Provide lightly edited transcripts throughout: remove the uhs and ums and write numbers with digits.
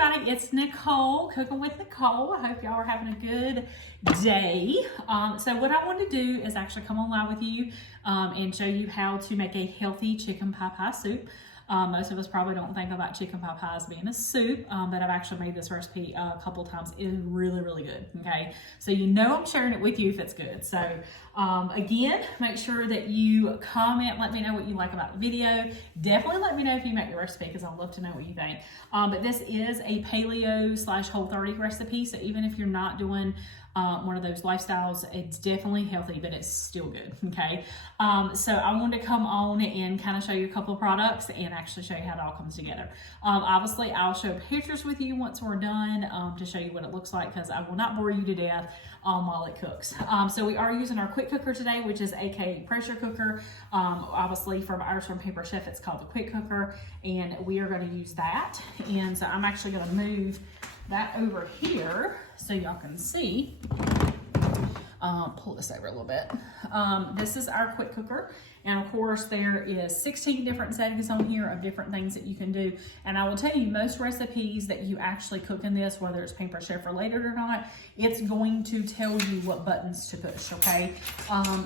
everybody, it's Nicole, Cooking with Nicole. I hope y'all are having a good day. So what I want to do is actually come on live with you and show you how to make a healthy chicken pot pie soup. Most of us probably don't think about chicken pot pies being a soup, but I've actually made this recipe a couple times. It is really, really good, okay? So you know I'm sharing it with you if it's good. So again, make sure that you comment, let me know what you like about the video. Definitely let me know if you make the recipe because I'd love to know what you think. But this is a paleo / Whole30 recipe, so even if you're not doing one of those lifestyles, it's definitely healthy, but it's still good, okay? So I wanted to come on and kind of show you a couple of products and actually show you how it all comes together. Obviously, I'll show pictures with you once we're done to show you what it looks like because I will not bore you to death while it cooks. So we are using our quick cooker today, which is aka pressure cooker. Obviously from ours from Paper Chef, it's called the quick cooker, and we are going to use that. And so I'm actually going to move that over here so y'all can see. Pull this over a little bit. This is our quick cooker, and of course there is 16 different settings on here of different things that you can do. And I will tell you, most recipes that you actually cook in this, whether it's Paper Chef related or not, it's going to tell you what buttons to push, okay?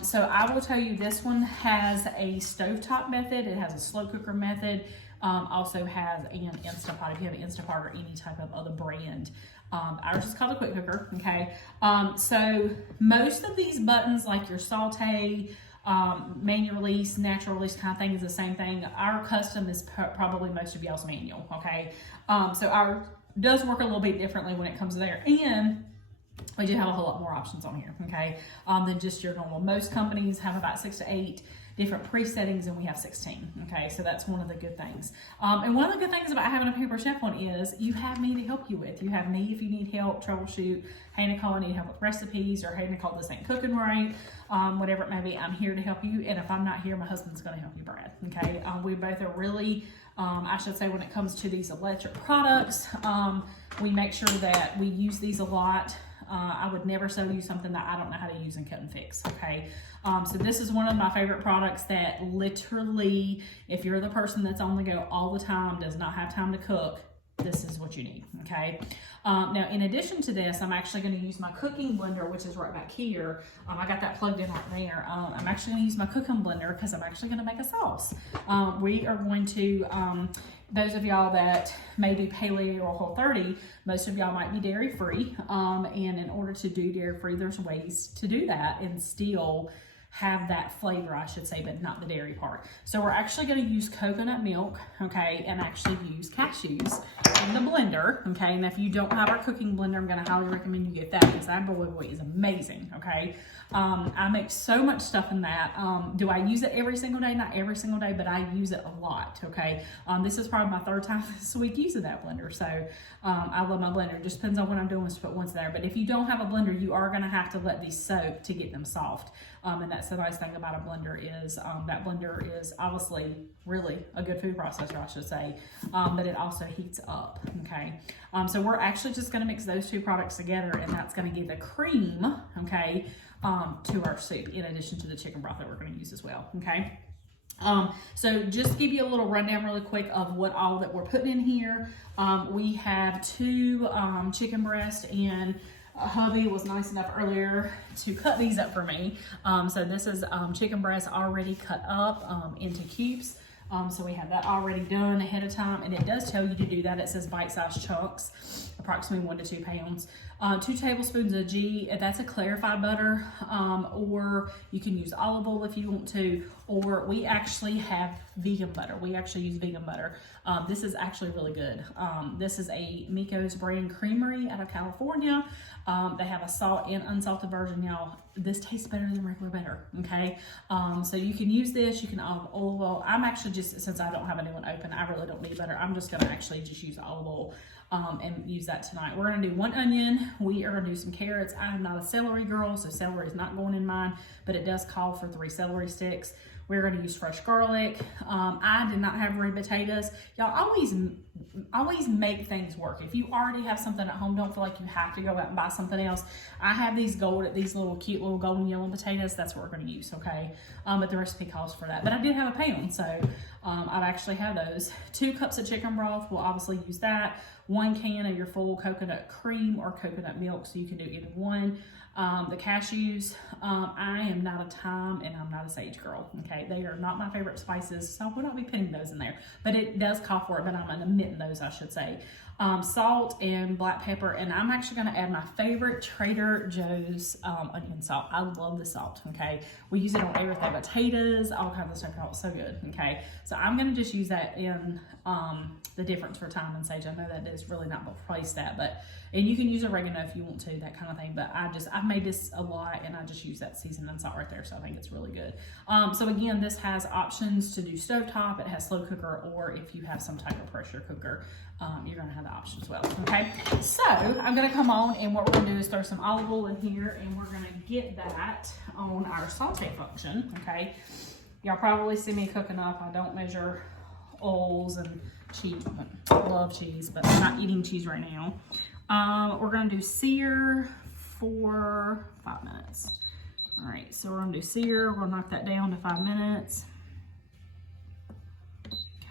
So I will tell you, this one has a stovetop method, it has a slow cooker method, also has an Instapot if you have an Instapot or any type of other brand. Ours is called a quick cooker, okay? So most of these buttons, like your saute, manual release, natural release kind of thing, is the same thing. Our custom is probably most of y'all's manual, okay? So ours does work a little bit differently when it comes to there, and we do have a whole lot more options on here, okay, than just your normal. Most companies have about 6 to 8 different pre-settings, and we have 16, okay? So that's one of the good things. And one of the good things about having a Paper Chef one is you have me to help you with. You have me if you need help, troubleshoot. Hey Nicole, I need help with recipes, or hey Nicole, this ain't cooking right. Whatever it may be, I'm here to help you. And if I'm not here, my husband's gonna help you, Brad, okay? We both are really, I should say, when it comes to these electric products, we make sure that we use these a lot. I would never sell you something that I don't know how to use and cut and fix, okay? So this is one of my favorite products that literally, if you're the person that's on the go all the time, does not have time to cook, this is what you need, okay? Now, in addition to this, I'm actually going to use my cooking blender, which is right back here. I got that plugged in right there. I'm actually going to use my cooking blender because I'm actually going to make a sauce. We are going to, those of y'all that may be paleo or Whole30, most of y'all might be dairy free. And in order to do dairy free, there's ways to do that and still have that flavor, I should say, but not the dairy part. So we're actually going to use coconut milk, okay, and actually use cashews in the blender, okay? And if you don't have our cooking blender, I'm going to highly recommend you get that because that boy is amazing, okay? I make so much stuff in that. Do I use it every single day? Not every single day, but I use it a lot, okay? This is probably my 3rd time this week using that blender, so I love my blender. It just depends on what I'm doing to put once there. But if you don't have a blender, you are going to have to let these soak to get them soft. And that's the nice thing about a blender is that blender is obviously really a good food processor, I should say, but it also heats up, okay? So we're actually just gonna mix those two products together, and that's gonna give the cream, okay, to our soup, in addition to the chicken broth that we're gonna use as well, okay? So just give you a little rundown really quick of what all that we're putting in here. We have 2 chicken breasts, and hubby was nice enough earlier to cut these up for me. So this is chicken breast already cut up into cubes. So we have that already done ahead of time, and it does tell you to do that. It says bite-sized chunks, approximately 1 to 2 pounds. 2 tablespoons of ghee, that's a clarified butter, or you can use olive oil if you want to, or we actually have vegan butter. We actually use vegan butter. This is actually really good. This is a Miko's brand creamery out of California. They have a salt and unsalted version, y'all. This tastes better than regular butter, okay? So you can use this, you can olive oil. I'm actually just, since I don't have a new one open, I really don't need butter. I'm just gonna actually just use olive oil and use that tonight. We're gonna do 1 onion. We are gonna do some carrots. I am not a celery girl, so celery is not going in mine, but it does call for 3 celery sticks. We're going to use fresh garlic. I did not have red potatoes. Y'all always make things work. If you already have something at home, don't feel like you have to go out and buy something else. I have these little cute little golden yellow potatoes. That's what we're going to use, okay? But the recipe calls for that. But I did have a pan, so I've actually had those. 2 cups of chicken broth. We'll obviously use that. 1 can of your full coconut cream or coconut milk, so you can do either one. The cashews, I am not a thyme and I'm not a sage girl, okay? They are not my favorite spices, so I will not be putting those in there. But it does call for it, but I'm omitting those, I should say. Salt and black pepper, and I'm actually going to add my favorite Trader Joe's onion salt. I love the salt, okay? We use it on everything, potatoes, all kinds of stuff. Oh, it's so good, okay? So I'm going to just use that in the difference for thyme and sage. I know that is really not what place that, but, and you can use oregano if you want to, that kind of thing, but I've made this a lot and I just use that seasoning salt right there, so I think it's really good. So again, this has options to do stovetop, it has slow cooker, or if you have some type of pressure cooker, you're gonna have the option as well, okay? So I'm gonna come on, and what we're gonna do is throw some olive oil in here, and we're gonna get that on our saute function, okay? Y'all probably see me cooking up. I don't measure oils and cheese, but I love cheese, but I'm not eating cheese right now. We're gonna do sear for 5 minutes. All right, so we're gonna do sear. We're gonna knock that down to 5 minutes.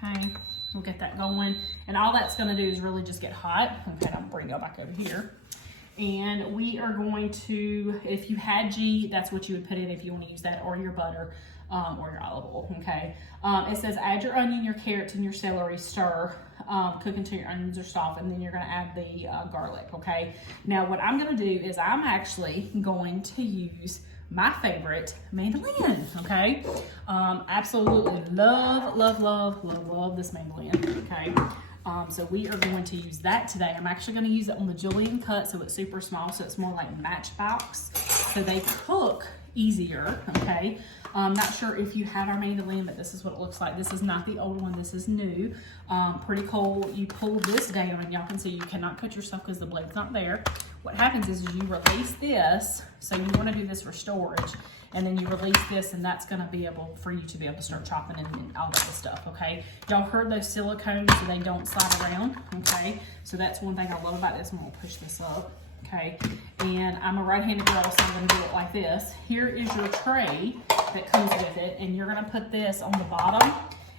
Okay, we'll get that going. And all that's gonna do is really just get hot. Okay, I'm gonna bring it back over here. And we are going to, if you had ghee, that's what you would put in if you wanna use that, or your butter, or your olive oil, okay? It says add your onion, your carrots, and your celery, stir, cook until your onions are soft, and then you're gonna add the garlic, okay? Now what I'm gonna do is I'm actually going to use my favorite mandolin, okay? Absolutely love this mandolin, okay? So we are going to use that today. I'm actually gonna use it on the julienne cut, so it's super small, so it's more like matchbox, so they cook easier, okay? I'm not sure if you have our mandolin, but this is what it looks like. This is not the old one, this is new. Pretty cool. You pull this down and y'all can see you cannot cut your stuff because the blade's not there. What happens is you release this, so you want to do this for storage, and then you release this, and that's going to be able for you to be able to start chopping and all that stuff, okay? Y'all heard those silicones so they don't slide around, okay? So that's one thing I love about this. I'm going to push this up. Okay, and I'm a right-handed girl, so I'm going to do it like this. Here is your tray that comes with it, and you're going to put this on the bottom,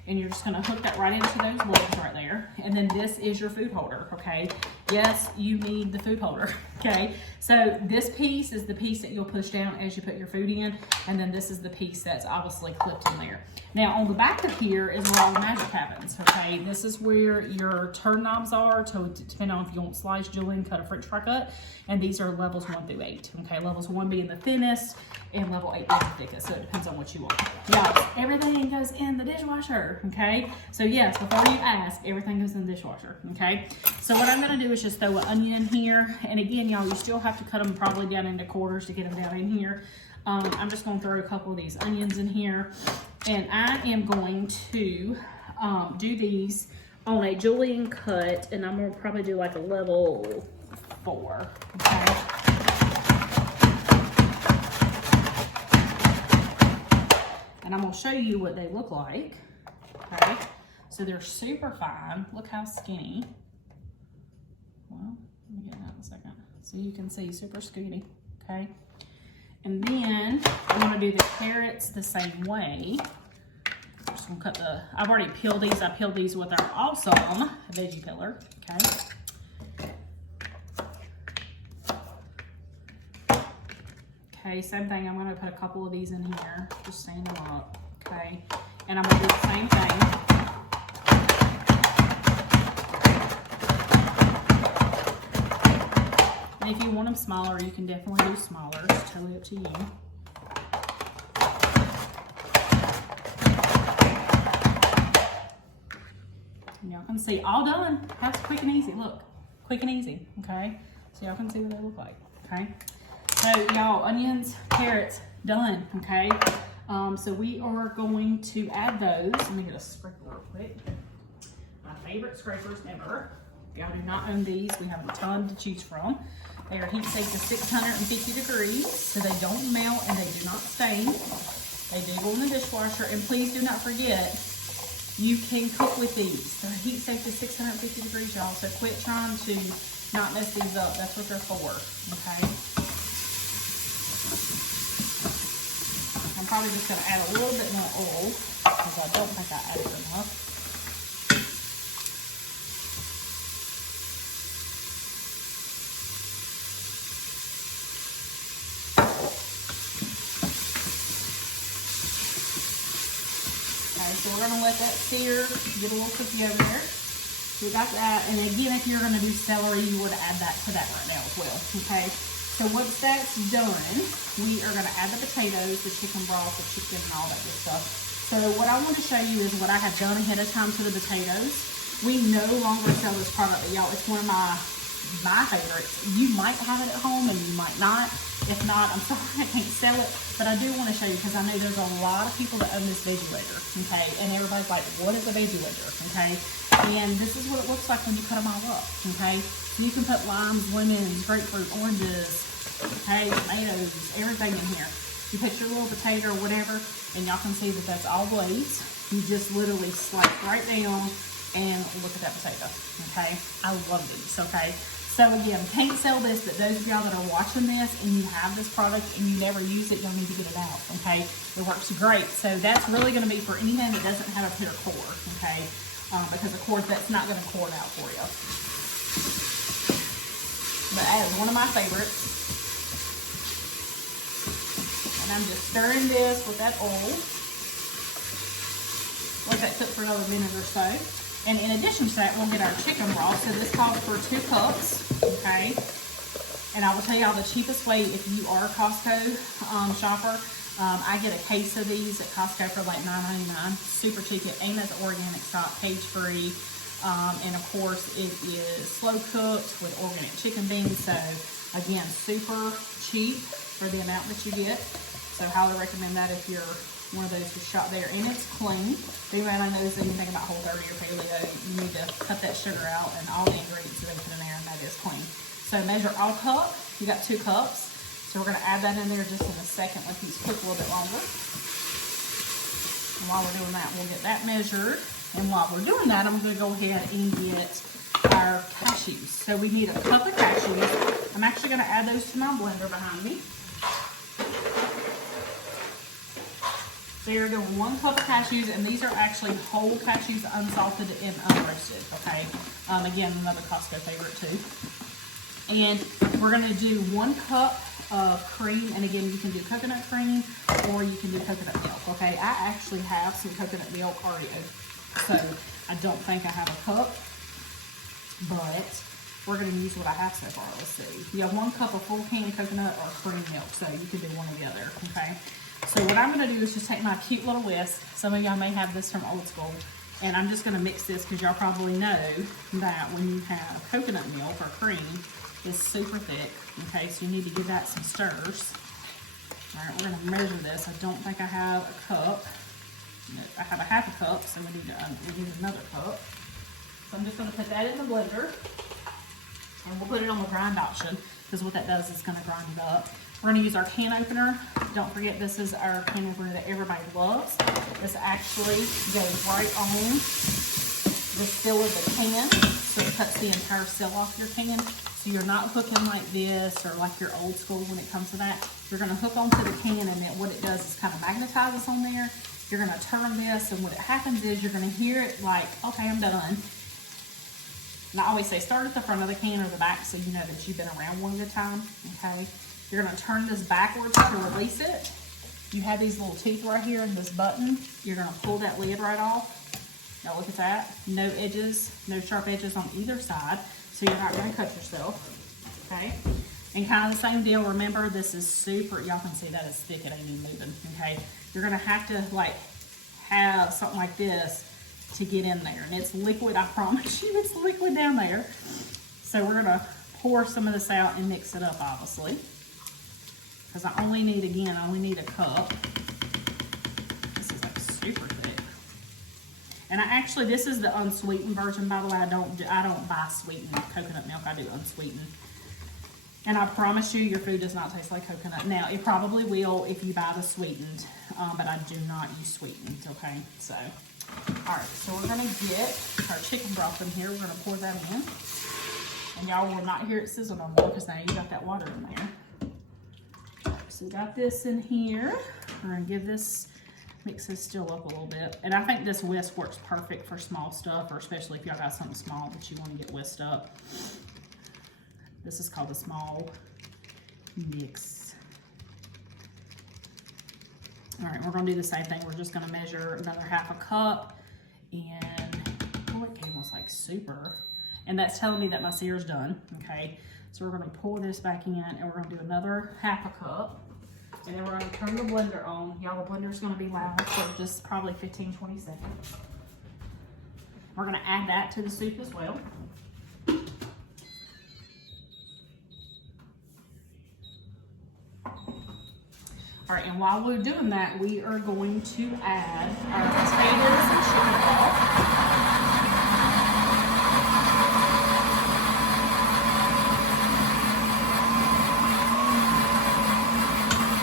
and you're just going to hook that right into those legs right there. And then this is your food holder, okay? Yes, you need the food holder, okay? So this piece is the piece that you'll push down as you put your food in, and then this is the piece that's obviously clipped in there. Now, on the back of here is where all the magic happens, okay? This is where your turn knobs are, to depend on if you want slice, julienne, cut, or French fry cut, and these are levels 1 through 8, okay? Levels 1 being the thinnest, and level 8 being the thickest, so it depends on what you want. Now, everything goes in the dishwasher, okay? So yes, before you ask, everything goes in the dishwasher, okay? So what I'm gonna do is just throw an onion in here, and again, y'all, you still have to cut them probably down into quarters to get them down in here. I'm just gonna throw a couple of these onions in here, and I am going to do these on a julienne cut, and I'm gonna probably do like a level 4, okay? And I'm gonna show you what they look like, okay? So they're super fine. Look how skinny. Well, let me get that in a second. So you can see, super skinny, okay? And then I'm gonna do the carrots the same way. I'm just gonna cut the, I've already peeled these. I peeled these with our awesome veggie peeler, okay? Okay, same thing. I'm gonna put a couple of these in here, just stand them up, okay? And I'm gonna do the same thing. And if you want them smaller, you can definitely do smaller. It's totally up to you. And y'all can see, all done. That's quick and easy. Look, quick and easy, okay? So y'all can see what they look like, okay? So y'all, onions, carrots, done, okay? So we are going to add those. Let me get a scraper real quick. My favorite scrapers ever. Y'all do not own these. We have a ton to choose from. They are heat safe to 650 degrees, so they don't melt and they do not stain. They do go in the dishwasher. And please do not forget, you can cook with these. They're heat safe to 650 degrees, y'all. So quit trying to not mess these up. That's what they're for, okay? I'm probably just gonna add a little bit more oil because I don't think I added enough. So we're gonna let that sear, get a little cookie over there. We got that, and again, if you're gonna do celery, you would add that to that right now as well, okay? So once that's done, we are gonna add the potatoes, the chicken broth, the chicken, and all that good stuff. So what I want to show you is what I have done ahead of time to the potatoes. We no longer sell this product, but y'all, it's one of my favorites. You might have it at home and you might not. If not, I'm sorry I can't sell it, but I do want to show you because I know there's a lot of people that own this veggie blender, okay? And everybody's like, what is a veggie blender, okay? And this is what it looks like when you cut them all up, okay? You can put limes, lemons, grapefruit, oranges, okay, tomatoes, everything in here. You put your little potato or whatever, and y'all can see that that's all blades. You just literally slap right down and look at that potato, okay? I love these, okay? So again, can't sell this, but those of y'all that are watching this and you have this product and you never use it, y'all need to get it out, okay? It works great. So that's really gonna be for anything that doesn't have a pure core, okay? Because of course that's not gonna core out for you. But that is one of my favorites. And I'm just stirring this with that oil. Let that cook for another minute or so. And in addition to that, we'll get our chicken broth. So this calls for 2 cups, okay? And I will tell y'all the cheapest way, if you are a Costco shopper, I get a case of these at Costco for like $9.99. Super cheap. And it's organic stock, cage-free. And of course, it is slow cooked with organic chicken beans. So again, super cheap for the amount that you get. So highly recommend that if you're one of those who shop there. And it's clean. If anybody knows anything about Whole30 or Paleo, you need to cut that sugar out and all the ingredients that they put in there, and that is clean. So measure all cup. You got 2 cups. So we're going to add that in there just in a second. Let these cook a little bit longer. And while we're doing that, we'll get that measured. And while we're doing that, I'm going to go ahead and get our cashews. So we need a cup of cashews. I'm actually going to add those to my blender behind me. So you're doing 1 cup of cashews, and these are actually whole cashews, unsalted and unroasted, okay? Again, another Costco favorite too. And we're gonna do 1 cup of cream, and again, you can do coconut cream or you can do coconut milk, okay? I actually have some coconut milk already, so I don't think I have a cup, but we're gonna use what I have so far. Let's see. You have 1 cup of full can coconut or cream milk, so you can do one or the other, okay? So what I'm gonna do is just take my cute little whisk. Some of y'all may have this from old school. And I'm just gonna mix this because y'all probably know that when you have coconut milk or cream, it's super thick. Okay, so you need to give that some stirs. All right, we're gonna measure this. I don't think I have a cup. I have a half a cup, so we need another cup. So I'm just gonna put that in the blender. And we'll put it on the grind option because what that does is gonna grind it up. We're going to use our can opener. Don't forget, this is our can opener that everybody loves. This actually goes right on the seal of the can, so it cuts the entire seal off your can. So you're not hooking like this or like your old school when it comes to that. You're going to hook onto the can, and then what it does is kind of magnetizes on there. You're going to turn this, and what happens is you're going to hear it like, okay, I'm done. And I always say start at the front of the can or the back so you know that you've been around one good time, okay? You're going to turn this backwards to release it. You have these little teeth right here in this button. You're going to pull that lid right off. Now look at that. No edges, no sharp edges on either side, so you're not going to cut yourself. Okay? And kind of the same deal. Remember, this is super, y'all can see that it's thick. It ain't even moving. Okay? You're going to have to like have something like this to get in there. And it's liquid, I promise you. It's liquid down there. So we're going to pour some of this out and mix it up, obviously. Because I only need a cup. This is like super thick. And this is the unsweetened version, by the way. I don't buy sweetened coconut milk. I do unsweetened. And I promise you, your food does not taste like coconut. Now, it probably will if you buy the sweetened, but I do not use sweetened, okay? So, all right, so we're gonna get our chicken broth in here. We're gonna pour that in. And y'all will not hear it sizzle no more because now you got that water in there. So we got this in here. We're gonna give this, mix this still up a little bit. And I think this whisk works perfect for small stuff, or especially if y'all got something small that you wanna get whisked up. This is called a small mix. All right, we're gonna do the same thing. We're just gonna measure another 1/2 cup, and oh, it came almost like super. And that's telling me that my sear's done, okay? So we're gonna pour this back in, and we're gonna do another 1/2 cup. And then we're gonna turn the blender on. Y'all, the blender's gonna be loud for just probably 15, 20 seconds. We're gonna add that to the soup as well. All right, and while we're doing that, we are going to add our potatoes and chicken broth.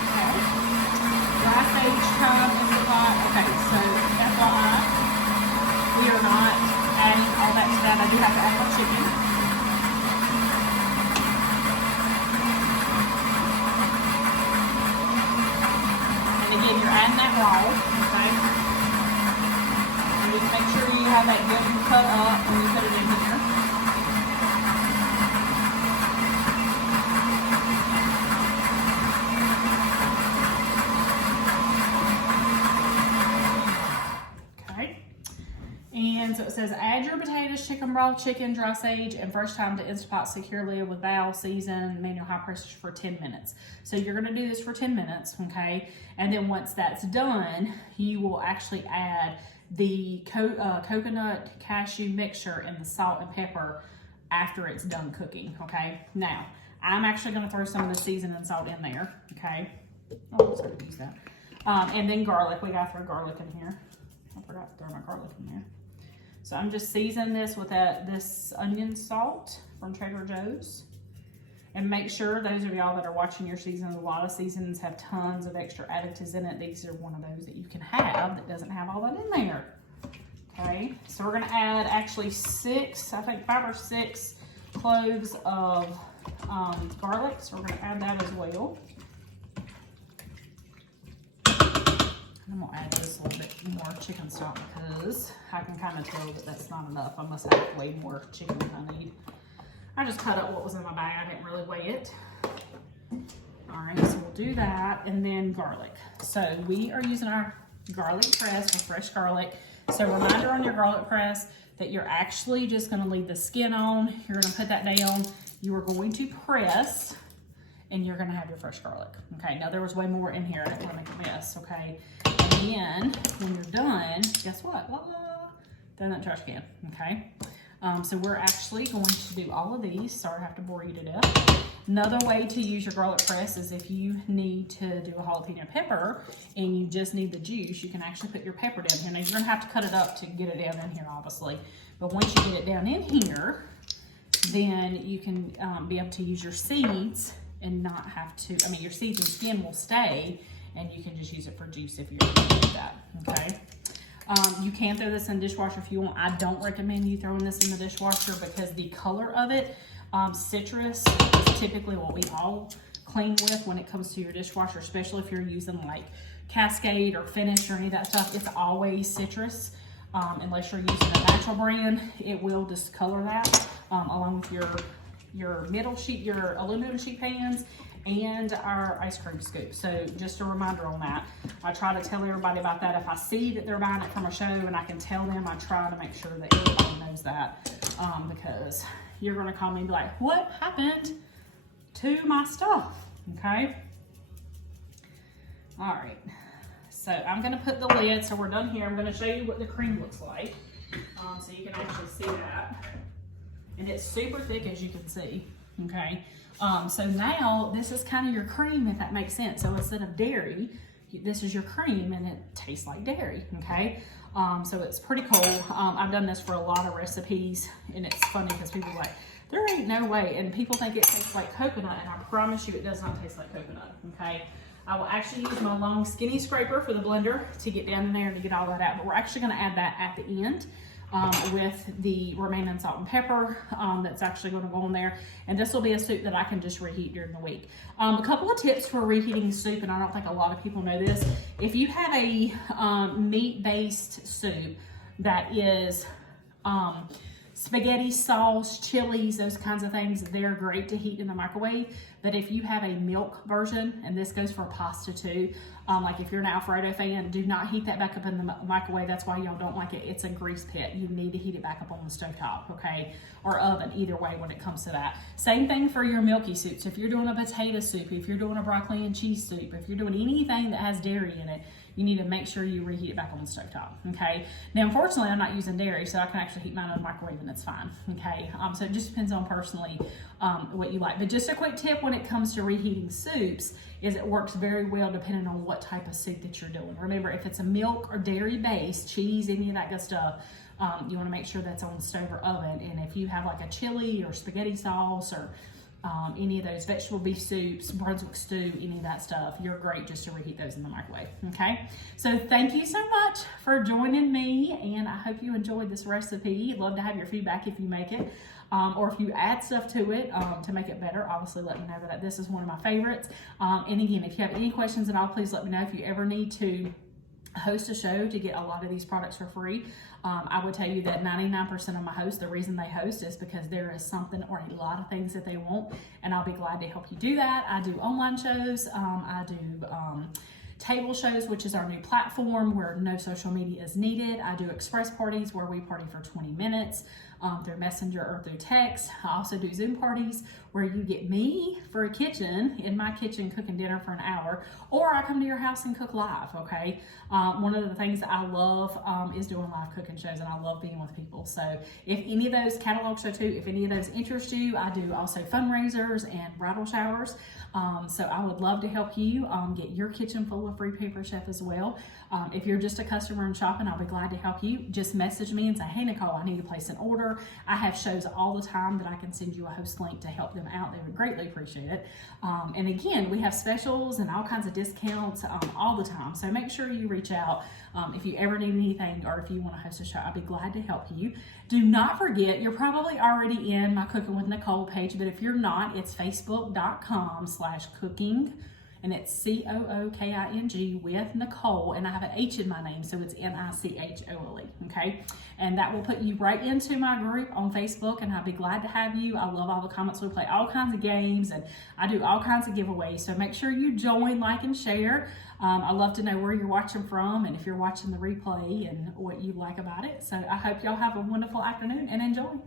Okay. Dry sage, thyme, and the pot. Okay, so FYI, we are not adding all that to that. I do have to add my chicken. Again, you're adding that raw, okay? And just make sure you have that good and cut up when you put it in here. Okay. And so it says, add your potatoes, chicken broth, chicken, dry sage, and first time to Instapot securely with bowl, season, manual high pressure for 10 minutes. So you're gonna do this for 10 minutes, okay? And then once that's done, you will actually add the coconut cashew mixture and the salt and pepper after it's done cooking, okay? Now, I'm actually gonna throw some of the seasoning salt in there, okay? Oh, I was gonna use that. And then garlic, we gotta throw garlic in here. I forgot to throw my garlic in there. So I'm just seasoning this with this onion salt from Trader Joe's. And make sure, those of y'all that are watching your seasonings, a lot of seasonings have tons of extra additives in it. These are one of those that you can have that doesn't have all that in there. Okay, so we're gonna add actually 5 or 6 cloves of garlic. So we're gonna add that as well. I'm gonna add just a little bit more chicken stock because I can kind of tell that that's not enough. I must have way more chicken than I need. I just cut up what was in my bag. I didn't really weigh it. All right, so we'll do that, and then garlic. So we are using our garlic press with fresh garlic. So reminder on your garlic press that you're actually just gonna leave the skin on. You're gonna put that down. You are going to press, and you're gonna have your fresh garlic. Okay, now there was way more in here. I didn't wanna make a mess, okay? And then when you're done, guess what? Throw in that trash can, okay? So we're actually going to do all of these. Sorry, I have to bore you to death. Another way to use your garlic press is if you need to do a jalapeno pepper and you just need the juice, you can actually put your pepper down here. Now you're gonna have to cut it up to get it down in here, obviously. But once you get it down in here, then you can be able to use your seeds and not have to, your seeds and skin will stay, and you can just use it for juice if you're gonna do that, okay? You can throw this in the dishwasher if you want. I don't recommend you throwing this in the dishwasher because the color of it, citrus is typically what we all clean with when it comes to your dishwasher, especially if you're using like Cascade or Finish or any of that stuff. It's always citrus. Unless you're using a natural brand, it will discolor that, along with your middle sheet, your aluminum sheet pans, and our ice cream scoop. So just a reminder on that. I try to tell everybody about that. If I see that they're buying it from a show and I can tell them, I try to make sure that everybody knows that, because you're gonna call me and be like, what happened to my stuff, okay? All right, so I'm gonna put the lid, so we're done here. I'm gonna show you what the cream looks like, so you can actually see that. And it's super thick, as you can see, okay? So now this is kind of your cream, if that makes sense. So instead of dairy, this is your cream, and it tastes like dairy, okay? So it's pretty cool. I've done this for a lot of recipes, and it's funny because people are like, There ain't no way. And people think it tastes like coconut, and I promise you it does not taste like coconut, okay? I will actually use my long skinny scraper for the blender to get down in there and to get all that out, but we're actually gonna add that at the end with the remaining salt and pepper that's actually gonna go in there. And this will be a soup that I can just reheat during the week. A couple of tips for reheating soup, and I don't think a lot of people know this. If you have a meat-based soup that is spaghetti sauce, chilies, those kinds of things, they're great to heat in the microwave. But if you have a milk version, and this goes for pasta too, like if you're an Alfredo fan, do not heat that back up in the microwave. That's why y'all don't like it. It's a grease pit. You need to heat it back up on the stovetop, okay? Or oven, either way when it comes to that. Same thing for your milky soups. If you're doing a potato soup, if you're doing a broccoli and cheese soup, if you're doing anything that has dairy in it, you need to make sure you reheat it back on the stovetop, okay? Now, unfortunately, I'm not using dairy, so I can actually heat mine in the microwave and it's fine, okay? So it just depends on personally what you like. But just a quick tip when it comes to reheating soups is it works very well depending on what type of soup that you're doing. Remember, if it's a milk or dairy based, cheese, any of that good stuff, you wanna make sure that's on the stove or oven. And if you have like a chili or spaghetti sauce or any of those vegetable beef soups, Brunswick stew, any of that stuff, you're great just to reheat those in the microwave, okay? So thank you so much for joining me, and I hope you enjoyed this recipe. I'd love to have your feedback if you make it, or if you add stuff to it to make it better. Obviously, let me know that this is one of my favorites. And again, if you have any questions at all, please let me know. If you ever need to host a show to get a lot of these products for free, I would tell you that 99% of my hosts, the reason they host is because there is something or a lot of things that they want, and I'll be glad to help you do that. I do online shows, I do table shows, which is our new platform where no social media is needed. I do express parties where we party for 20 minutes through Messenger or through text. I also do Zoom parties where you get me for a kitchen, in my kitchen cooking dinner for an hour, or I come to your house and cook live, okay? One of the things that I love is doing live cooking shows, and I love being with people. So if any of those, catalog show too, if any of those interest you, I do also fundraisers and bridal showers. So I would love to help you get your kitchen full of free Paper Chef as well. If you're just a customer and shopping, I'll be glad to help you. Just message me and say, hey Nicole, I need to place an order. I have shows all the time that I can send you a host link to help them out. They would greatly appreciate it. And again, we have specials and all kinds of discounts all the time. So make sure you reach out if you ever need anything, or if you want to host a show. I'd be glad to help you. Do not forget, you're probably already in my Cooking with Nicole page, but if you're not, it's facebook.com/cooking. And it's COOKING with Nicole, and I have an H in my name, so it's NICHOLE, okay? And that will put you right into my group on Facebook, and I'll be glad to have you. I love all the comments. We play all kinds of games, and I do all kinds of giveaways, so make sure you join, like, and share. I love to know where you're watching from, and if you're watching the replay, and what you like about it. So I hope y'all have a wonderful afternoon, and enjoy.